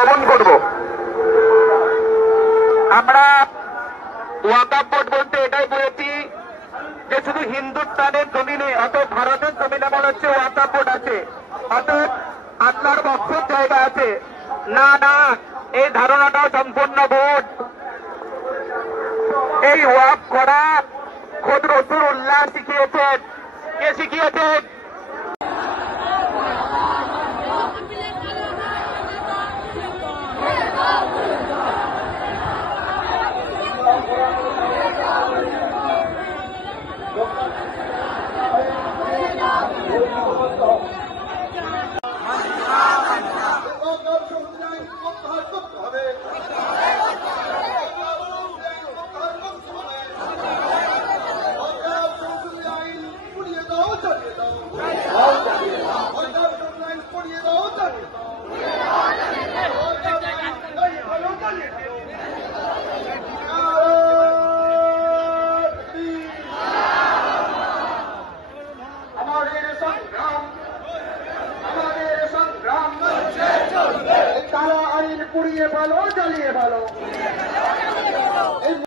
শ্রবণ করব। আমরা ওয়াকাফ বোর্ড বলতে এটাই বলেছি যে শুধু হিন্দুস্তানের জমিনে অর্থাৎ ভারতের জমিনে মনে হচ্ছে ওয়াকাফ বোর্ড আছে, অর্থাৎ আল্লাহর বক্সের জায়গা আছে। না না, এই ধারণাটাও সম্পূর্ণ ভুল। এই ওয়াকফ করা খোদ রাসূলুল্লাহ শিখিয়েছেন। কে শিখিয়েছেন? পুড়িয়ে ভালো জ্বালিয়ে ভালো।